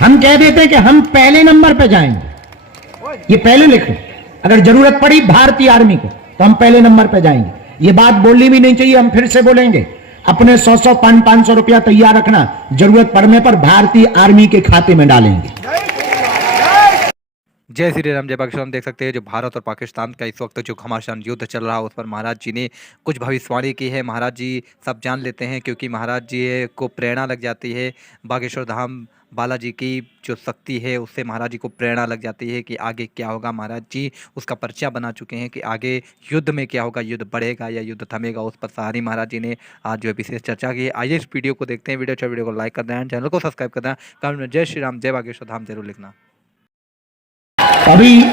हम कह देते हैं कि हम पहले नंबर पे जाएंगे, ये पहले लिख लो। अगर जरूरत पड़ी भारतीय आर्मी को तो हम पहले नंबर पे जाएंगे। ये बात बोलनी भी नहीं चाहिए, हम फिर से बोलेंगे। अपने 100-100 500 रुपया तैयार रखना, जरूरत पड़ने पर भारतीय आर्मी के खाते में डालेंगे। जय श्री राम, जय पाकिस्तान। देख सकते हैं जो भारत और पाकिस्तान का इस वक्त जो घमासान युद्ध चल रहा है उस पर महाराज जी ने कुछ भविष्यवाणी की है। महाराज जी सब जान लेते हैं, क्योंकि महाराज जी को प्रेरणा लग जाती है। बागेश्वर धाम बालाजी की जो शक्ति है उससे महाराज जी को प्रेरणा लग जाती है कि आगे क्या होगा। महाराज जी उसका पर्चा बना चुके हैं कि आगे युद्ध में क्या होगा, युद्ध बढ़ेगा या युद्ध थमेगा। उस पर सहानी महाराज जी ने आज जो है विशेष चर्चा की है। आइए इस वीडियो को देखते हैं। वीडियो को लाइक कर दें, चैनल को सब्सक्राइब कर दें, कमेंट में जय श्री राम, जय बागेश्वर धाम जरूर लिखना। अभी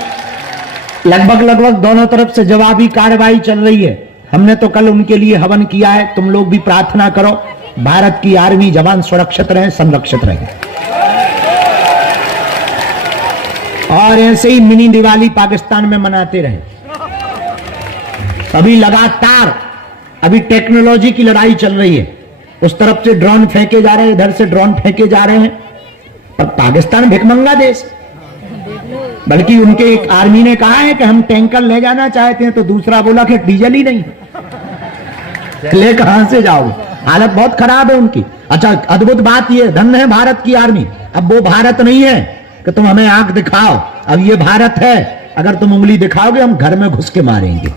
लगभग दोनों तरफ से जवाबी कार्रवाई चल रही है। हमने तो कल उनके लिए हवन किया है, तुम लोग भी प्रार्थना करो भारत की आर्मी जवान सुरक्षित रहे, संरक्षित रहे। और ऐसे ही मिनी दिवाली पाकिस्तान में मनाते रहे। अभी लगातार टेक्नोलॉजी की लड़ाई चल रही है। उस तरफ से ड्रोन फेंके जा रहे हैं, इधर से ड्रोन फेंके जा रहे हैं। पर पाकिस्तान भिखमंगा देश, बल्कि उनके एक आर्मी ने कहा है कि हम टैंकर ले जाना चाहते हैं, तो दूसरा बोला कि डीजल ही नहीं, ले कहां से जाओ। हालत बहुत खराब है उनकी। अच्छा, अद्भुत बात यह, धन्य है भारत की आर्मी। अब वो भारत नहीं है कि तुम हमें आंख दिखाओ, अब ये भारत है, अगर तुम उंगली दिखाओगे हम घर में घुस के मारेंगे।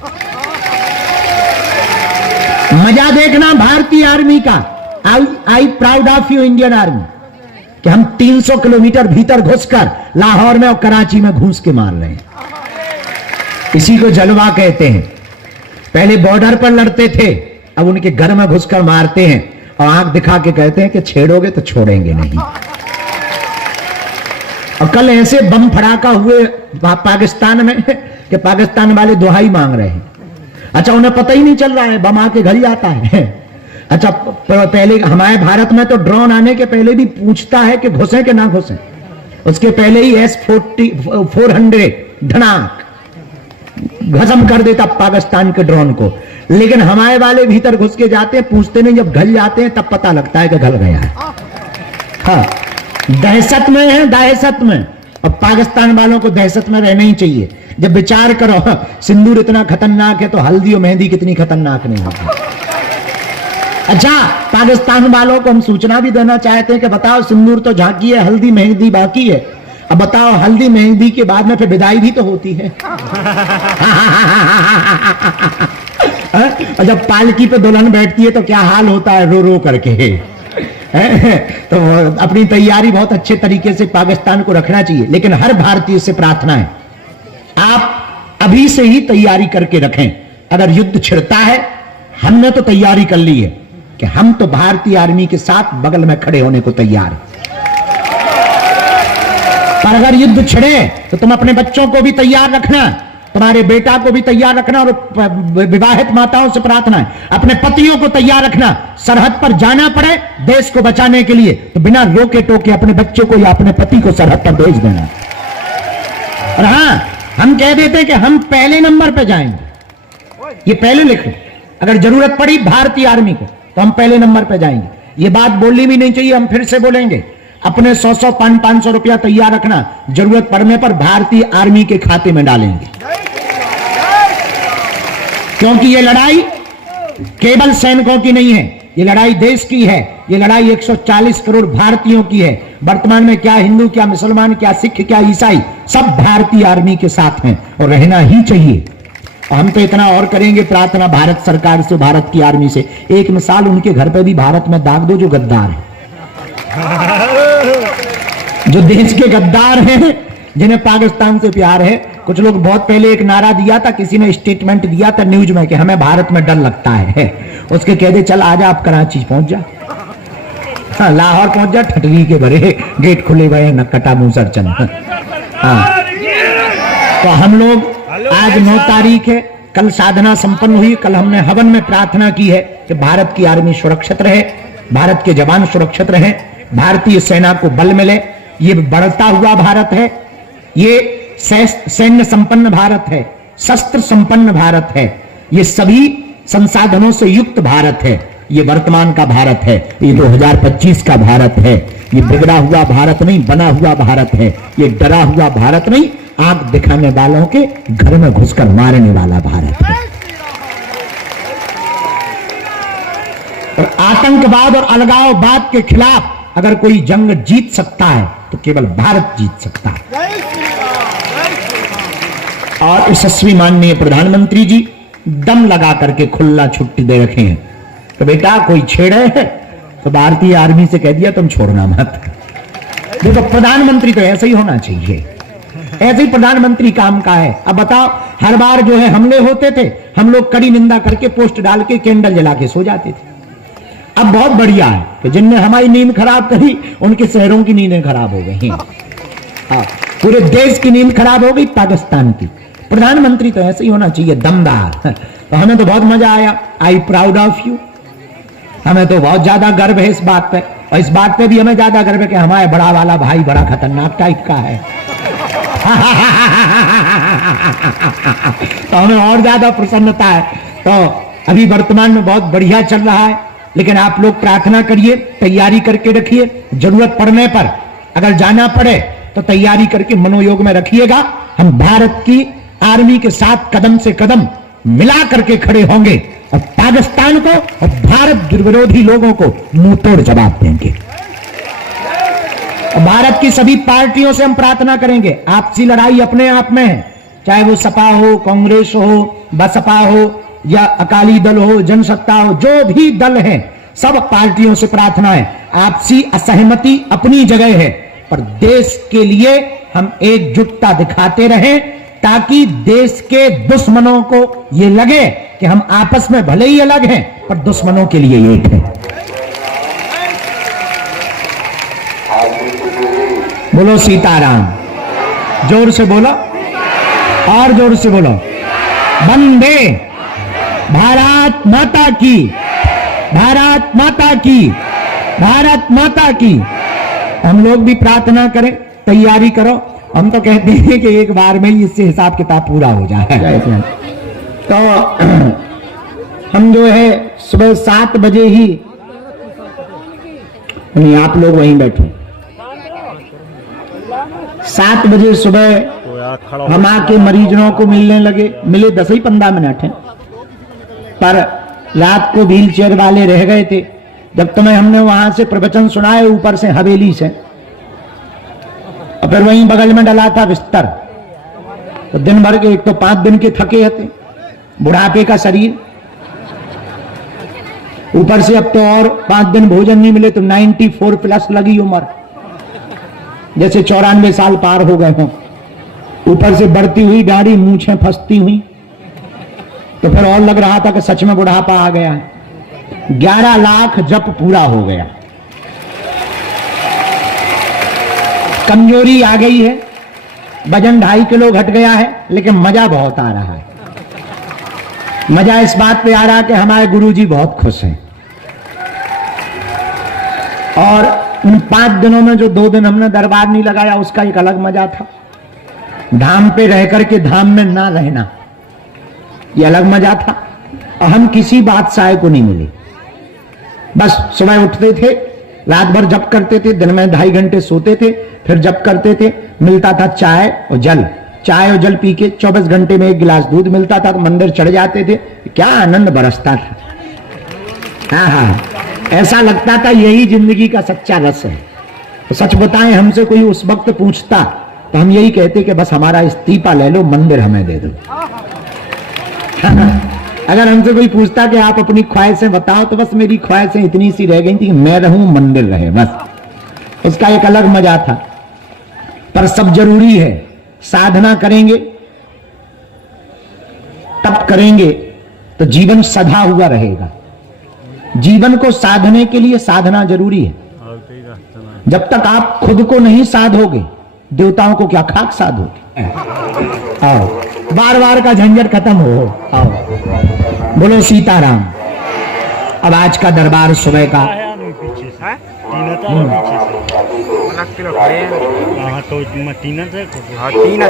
मजा देखना भारतीय आर्मी का। I proud of you Indian army, कि हम 300 किलोमीटर भीतर घुसकर लाहौर में और कराची में घुस के मार रहे हैं। इसी को जलवा कहते हैं। पहले बॉर्डर पर लड़ते थे, अब उनके घर में घुसकर मारते हैं और आंख दिखा के कहते हैं कि छेड़ोगे तो छोड़ेंगे नहीं। और कल ऐसे बम फड़ाका हुए पाकिस्तान में कि पाकिस्तान वाले दुहाई मांग रहे हैं। अच्छा, उन्हें पता ही नहीं चल रहा है बम आके घर ही आता है। अच्छा, पहले हमारे भारत में तो ड्रोन आने के पहले भी पूछता है कि घुसे कि ना घुसे। उसके पहले ही S-400 धड़ाक खत्म कर देता पाकिस्तान के ड्रोन को। लेकिन हमारे वाले भीतर घुस के जाते हैं, पूछते नहीं, जब घल जाते हैं तब पता लगता है कि घल गया है। हाँ, दहशत में है, दहशत में। और पाकिस्तान वालों को दहशत में रहना ही चाहिए। जब विचार करो सिंदूर इतना खतरनाक है तो हल्दी और मेहंदी कितनी खतरनाक नहीं होती। अच्छा, पाकिस्तान वालों को हम सूचना भी देना चाहते हैं कि बताओ, सिंदूर तो झांकी है, हल्दी मेहंदी बाकी है। अब बताओ, हल्दी मेहंदी के बाद में फिर विदाई भी तो होती है। और जब पालकी पे दुल्हन बैठती है तो क्या हाल होता है, रो रो करके। तो अपनी तैयारी बहुत अच्छे तरीके से पाकिस्तान को रखना चाहिए। लेकिन हर भारतीय से प्रार्थना है, आप अभी से ही तैयारी करके रखें। अगर युद्ध छिड़ता है, हमने तो तैयारी कर ली है कि हम तो भारतीय आर्मी के साथ बगल में खड़े होने को तैयार हैं। पर अगर युद्ध छिड़े तो तुम अपने बच्चों को भी तैयार रखना, तुम्हारे बेटा को भी तैयार रखना। और विवाहित माताओं से प्रार्थना है, अपने पतियों को तैयार रखना। सरहद पर जाना पड़े देश को बचाने के लिए तो बिना रोके टोके अपने बच्चों को या अपने पति को सरहद पर भेज देना। और हां, हम कह देते हैं कि हम पहले नंबर पे जाएंगे, ये पहले लिख लो। अगर जरूरत पड़ी भारतीय आर्मी को तो हम पहले नंबर पे जाएंगे। ये बात बोलनी भी नहीं चाहिए, हम फिर से बोलेंगे। अपने 100-100 500 रुपया तैयार रखना, जरूरत पड़ने पर भारतीय आर्मी के खाते में डालेंगे। क्योंकि ये लड़ाई केवल सैनिकों की नहीं है, ये लड़ाई देश की है। ये लड़ाई 140 करोड़ भारतीयों की है। वर्तमान में क्या हिंदू, क्या मुसलमान, क्या सिख, क्या ईसाई, सब भारतीय आर्मी के साथ हैं और रहना ही चाहिए। हम तो इतना और करेंगे प्रार्थना भारत सरकार से, भारत की आर्मी से। एक मिसाल, उनके घर पे भी भारत में दाग दो जो गद्दार है, जो देश के गद्दार हैं, जिन्हें पाकिस्तान से प्यार है। कुछ लोग बहुत पहले एक नारा दिया था, किसी ने स्टेटमेंट दिया था न्यूज में कि हमें भारत में डर लगता है। उसके कहते चल आजा, आप कराची पहुंच जा। हाँ, लाहौर पहुंच जा, ठटरी के भरे गेट खुले हुए, नक्कटा मूसर चंद। हाँ, तो हम लोग आज 9 तारीख है, कल साधना संपन्न हुई। कल हमने हवन में प्रार्थना की है कि भारत की आर्मी सुरक्षित रहे, भारत के जवान सुरक्षित रहे, भारतीय सेना को बल मिले। ये बढ़ता हुआ भारत है, ये सैन्य संपन्न भारत है, शस्त्र संपन्न भारत है, ये सभी संसाधनों से युक्त भारत है। ये वर्तमान का भारत है, ये 2025 का भारत है। ये बिगड़ा हुआ भारत नहीं, बना हुआ भारत है। ये डरा हुआ भारत नहीं, आंख दिखाने वालों के घर में घुसकर मारने वाला भारत है। और आतंकवाद और अलगाववाद के खिलाफ अगर कोई जंग जीत सकता है तो केवल भारत जीत सकता है। और यशस्वी माननीय प्रधानमंत्री जी दम लगा करके खुला छुट्टी दे रखे हैं। तो बेटा कोई छेड़े है तो भारतीय आर्मी से कह दिया तुम छोड़ना मत। देखो प्रधानमंत्री तो ऐसे ही होना चाहिए, ऐसे ही प्रधानमंत्री काम का है। अब बताओ, हर बार जो है हमले होते थे, हम लोग कड़ी निंदा करके पोस्ट डाल के कैंडल जला के सो जाते थे। अब बहुत बढ़िया है कि जिनने हमारी नींद खराब करी उनके शहरों की नींदें खराब हो गई। पूरे देश की नींद खराब हो गई पाकिस्तान की। प्रधानमंत्री तो ऐसे ही होना चाहिए, दमदार। तो हमें तो बहुत मजा आया। I proud of you. हमें तो बहुत ज्यादा गर्व है इस बात पे, और इस बात पे भी हमें ज्यादा गर्व है कि हमारे बड़ा वाला भाई बड़ा खतरनाक टाइप का है। तो हमें और ज्यादा प्रसन्नता है। तो अभी वर्तमान में बहुत बढ़िया चल रहा है, लेकिन आप लोग प्रार्थना करिए, तैयारी करके रखिए। जरूरत पड़ने पर अगर जाना पड़े तो तैयारी करके मनोयोग में रखिएगा। हम भारत की आर्मी के साथ कदम से कदम मिला करके खड़े होंगे और पाकिस्तान को और भारत विरोधी लोगों को मुंह तोड़ जवाब देंगे। और भारत की सभी पार्टियों से हम प्रार्थना करेंगे, आपसी लड़ाई अपने आप में है, चाहे वो सपा हो, कांग्रेस हो, बसपा हो या अकाली दल हो, जनसत्ता हो, जो भी दल है, सब पार्टियों से प्रार्थना है। आपसी असहमति अपनी जगह है, पर देश के लिए हम एकजुटता दिखाते रहें, ताकि देश के दुश्मनों को ये लगे कि हम आपस में भले ही अलग हैं पर दुश्मनों के लिए एक हैं। बोलो सीताराम। जोर से बोलो, और जोर से बोलो। वंदे भारत माता की, भारत माता की, भारत माता की। हम लोग भी प्रार्थना करें, तैयारी करो। हम तो कहते हैं कि एक बार में ही इससे हिसाब किताब पूरा हो जाए। तो हम जो है सुबह 7 बजे ही, नहीं आप लोग वहीं बैठो, 7 बजे सुबह हम आके मरीजों को मिलने लगे। मिले 10 ही 15 मिनट हैं, पर रात को व्हील चेयर वाले रह गए थे। जब तुम्हें हमने वहां से प्रवचन सुनाए ऊपर से हवेली से, और फिर वहीं बगल में डला था बिस्तर। तो दिन भर के, एक तो 5 दिन के थके थे, बुढ़ापे का शरीर, ऊपर से अब तो और 5 दिन भोजन नहीं मिले तो 94 प्लस लगी उम्र, जैसे 94 साल पार हो गए हों। ऊपर से बढ़ती हुई दाढ़ी, मूछें फंसती हुई, तो फिर और लग रहा था कि सच में बुढ़ापा आ गया। 11 लाख जप पूरा हो गया। कमजोरी आ गई है, वजन 2.5 किलो घट गया है, लेकिन मजा बहुत आ रहा है। मजा इस बात पे आ रहा है कि हमारे गुरुजी बहुत खुश हैं। और उन 5 दिनों में जो 2 दिन हमने दरबार नहीं लगाया, उसका एक अलग मजा था। धाम पे रह करके धाम में ना रहना, ये अलग मजा था। और हम किसी बादशाह को नहीं मिले, बस सुबह उठते थे, रात भर जप करते थे, दिन में 2.5 घंटे सोते थे, फिर जप करते थे। मिलता था चाय और जल, चाय और जल पी के 24 घंटे में 1 गिलास दूध मिलता था, तो मंदिर चढ़ जाते थे। क्या आनंद बरसता था। हाँ, ऐसा लगता था यही जिंदगी का सच्चा रस है। तो सच बताएं, हमसे कोई उस वक्त पूछता तो हम यही कहते कि बस हमारा इस्तीफा ले लो, मंदिर हमें दे दो। अगर हमसे कोई पूछता कि आप अपनी ख्वाहिशें बताओ, तो बस मेरी ख्वाहिशें इतनी सी रह गई थी कि मैं रहूं, मंदिर रहे, बस। उसका एक अलग मजा था। पर सब जरूरी है, साधना करेंगे, तप करेंगे तो जीवन सधा हुआ रहेगा। जीवन को साधने के लिए साधना जरूरी है। जब तक आप खुद को नहीं साधोगे, देवताओं को क्या खाक साधोगे। आओ, बार बार का झंझट खत्म हो। आओ, बोलो सीताराम। अब आज का दरबार सुबह का तीन